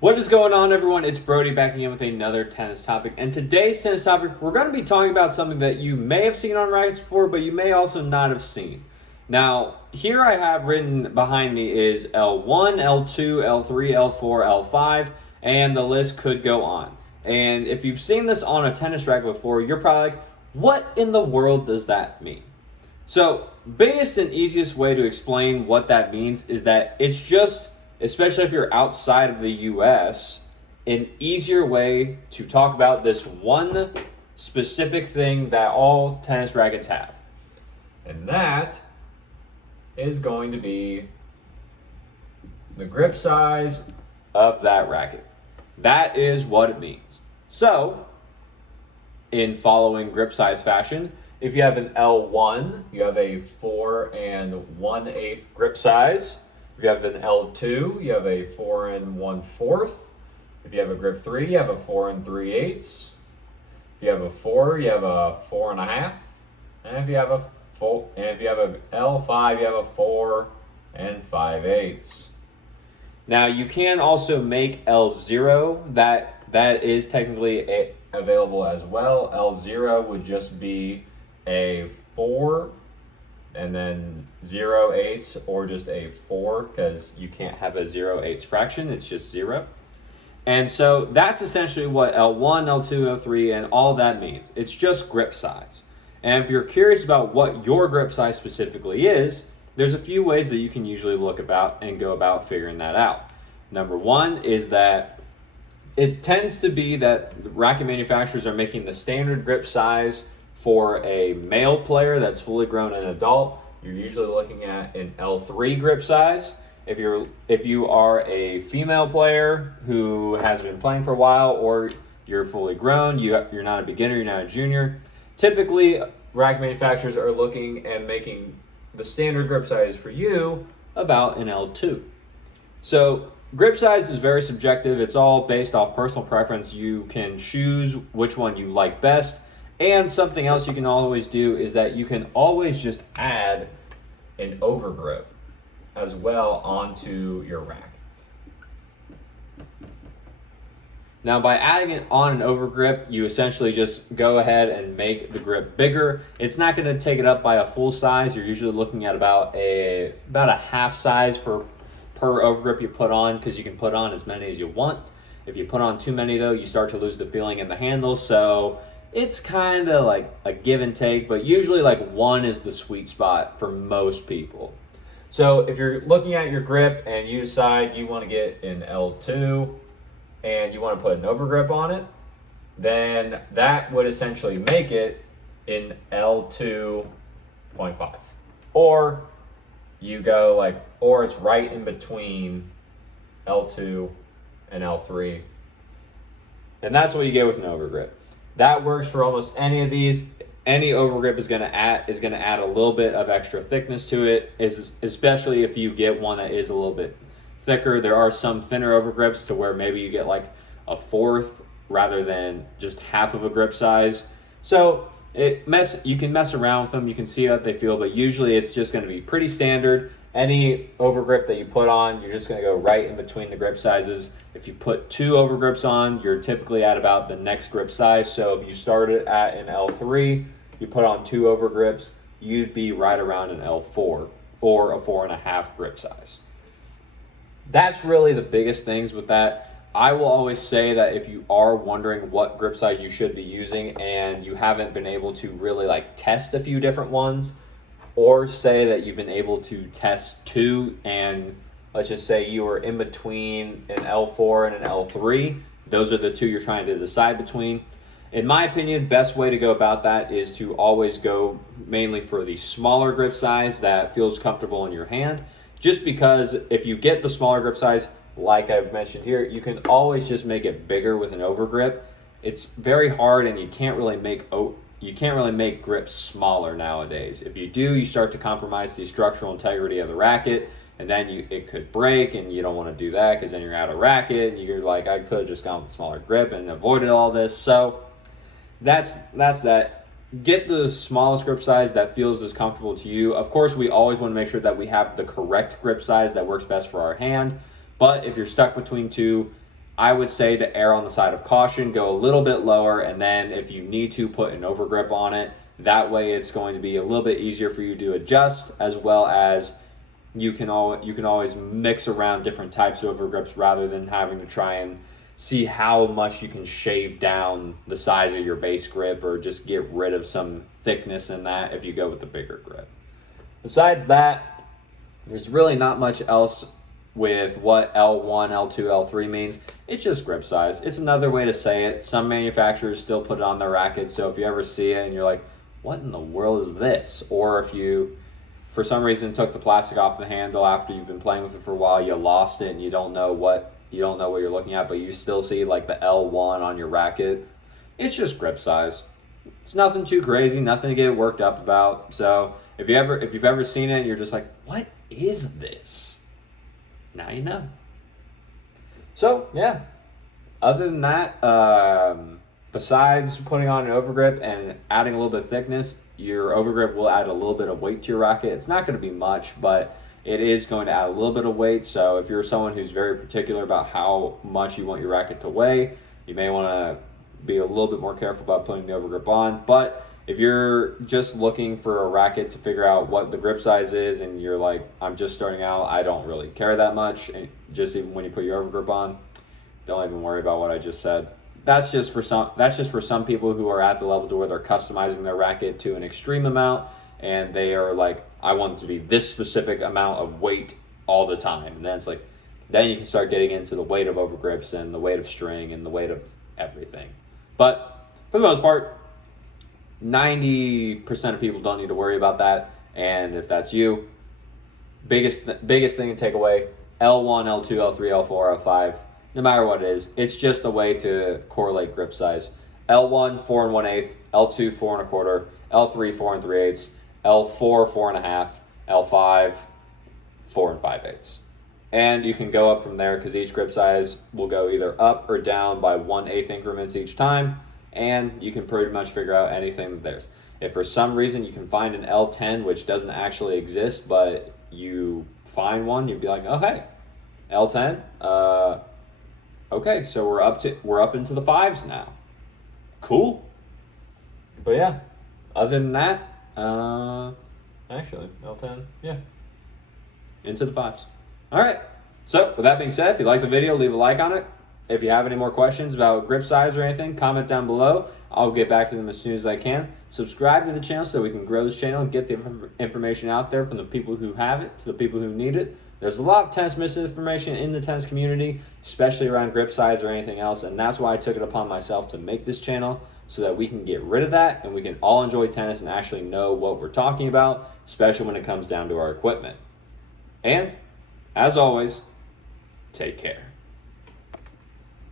What is going on, everyone? It's Brody back again with another tennis topic. And today's tennis topic, we're going to be talking about something that you may have seen on rackets before, but you may also not have seen. Now, here I have written behind me is L1, L2, L3, L4, L5, and the list could go on. And if you've seen this on a tennis racket before, you're probably like, what in the world does that mean? So, biggest and easiest way to explain what that means is that it's just, especially if you're outside of the US, an easier way to talk about this one specific thing that all tennis rackets have. And that is going to be the grip size of that racket. That is what it means. So, in following grip size fashion, if you have an L1, you have a 4 1/8 grip size. If you have an L2, you have a 4 1/4. If you have a grip 3, you have a 4 3/8. If you have a 4, you have a 4 1/2. And if you have a L5, you have a 4 5/8. Now you can also make L0. That is technically available as well. L0 would just be a 4 and then 0/8 or just a 4 because you can't have a 0/8 fraction, it's just 0. And so that's essentially what L1, L2, L3, and all that means. It's just grip size. And if you're curious about what your grip size specifically is, there's a few ways that you can usually look about and go about figuring that out. Number one is that it tends to be that the racket manufacturers are making the standard grip size for a male player that's fully grown and adult. You're usually looking at an L3 grip size. If you are a female player who has been playing for a while, or you're fully grown, you're not a beginner, you're not a junior, typically racket manufacturers are looking and making the standard grip size for you about an L2. So grip size is very subjective. It's all based off personal preference. You can choose which one you like best. And something else you can always do is that you can always just add an overgrip as well onto your racket. Now, by adding it on an overgrip, you essentially just go ahead and make the grip bigger. It's not going to take it up by a full size. You're usually looking at about a half size per overgrip you put on, because you can put on as many as you want. If you put on too many, though, you start to lose the feeling in the handle. So it's kind of like a give and take, but usually like 1 is the sweet spot for most people. So if you're looking at your grip and you decide you want to get an L2 and you want to put an overgrip on it, then that would essentially make it in L2.5. Or you go or it's right in between L2 and L3. And that's what you get with an overgrip. That works for almost any of these. Any overgrip is going to add a little bit of extra thickness to it, especially if you get one that is a little bit thicker. There are some thinner overgrips to where maybe you get like a 1/4 rather than just half of a grip size. So you can mess around with them. You can see how they feel, but usually it's just going to be pretty standard. Any overgrip that you put on, you're just going to go right in between the grip sizes. If you put 2 overgrips on, you're typically at about the next grip size. So if you started at an L3, you put on 2 overgrips, you'd be right around an L4 or a 4 1/2 grip size. That's really the biggest things with that. I will always say that if you are wondering what grip size you should be using and you haven't been able to really test a few different ones, or say that you've been able to test 2 and let's just say you were in between an L4 and an L3, those are the 2 you're trying to decide between. In my opinion, best way to go about that is to always go mainly for the smaller grip size that feels comfortable in your hand. Just because if you get the smaller grip size, like I've mentioned here, you can always just make it bigger with an overgrip. It's very hard, and you can't really make grips smaller nowadays. If you do, you start to compromise the structural integrity of the racket, and then it could break, and you don't want to do that because then you're out of racket, and you're like, I could have just gone with a smaller grip and avoided all this. So that's that. Get the smallest grip size that feels as comfortable to you. Of course, we always want to make sure that we have the correct grip size that works best for our hand. But if you're stuck between 2, I would say to err on the side of caution, go a little bit lower, and then if you need to, put an overgrip on it. That way it's going to be a little bit easier for you to adjust, as well as you can always mix around different types of overgrips rather than having to try and see how much you can shave down the size of your base grip or just get rid of some thickness in that if you go with the bigger grip. Besides that, there's really not much else with what L1, L2, L3 means. It's just grip size. It's another way to say it. Some manufacturers still put it on their rackets, so if you ever see it and you're like, what in the world is this? Or if you, for some reason, took the plastic off the handle after you've been playing with it for a while, you lost it and you don't know what you're looking at, but you still see like the L1 on your racket. It's just grip size. It's nothing too crazy, nothing to get worked up about. So if you've ever seen it and you're just like, what is this? Now you know. So yeah, other than that, besides putting on an overgrip and adding a little bit of thickness, your overgrip will add a little bit of weight to your racket. It's not going to be much, but it is going to add a little bit of weight. So if you're someone who's very particular about how much you want your racket to weigh, you may want to be a little bit more careful about putting the overgrip on. But if you're just looking for a racket to figure out what the grip size is and you're like, I'm just starting out, I don't really care that much, and just even when you put your overgrip on, don't even worry about what I just said. That's just for some people who are at the level to where they're customizing their racket to an extreme amount, and they are like, I want it to be this specific amount of weight all the time. And then it's like, then you can start getting into the weight of overgrips and the weight of string and the weight of everything. But for the most part, 90% of people don't need to worry about that. And if that's you, biggest thing to take away, L1, L2, L3, L4, L5, no matter what it is, it's just a way to correlate grip size. L1, 4 1/8, L2, 4 1/4, L3, 4 3/8, L4, 4 1/2, L5, 4 5/8. And you can go up from there because each grip size will go either up or down by 1/8 increments each time, and you can pretty much figure out anything that there's. If for some reason you can find an L10 which doesn't actually exist, but you find one, you'd be like, oh hey, L10, okay, so we're up into the 5s now. Cool. But yeah, other than that, actually, L10, yeah, into the 5s. All right, so with that being said, if you like the video, leave a like on it. If you have any more questions about grip size or anything, comment down below. I'll get back to them as soon as I can. Subscribe to the channel so we can grow this channel and get the information out there from the people who have it to the people who need it. There's a lot of tennis misinformation in the tennis community, especially around grip size or anything else, and that's why I took it upon myself to make this channel so that we can get rid of that and we can all enjoy tennis and actually know what we're talking about, especially when it comes down to our equipment. And, as always, take care.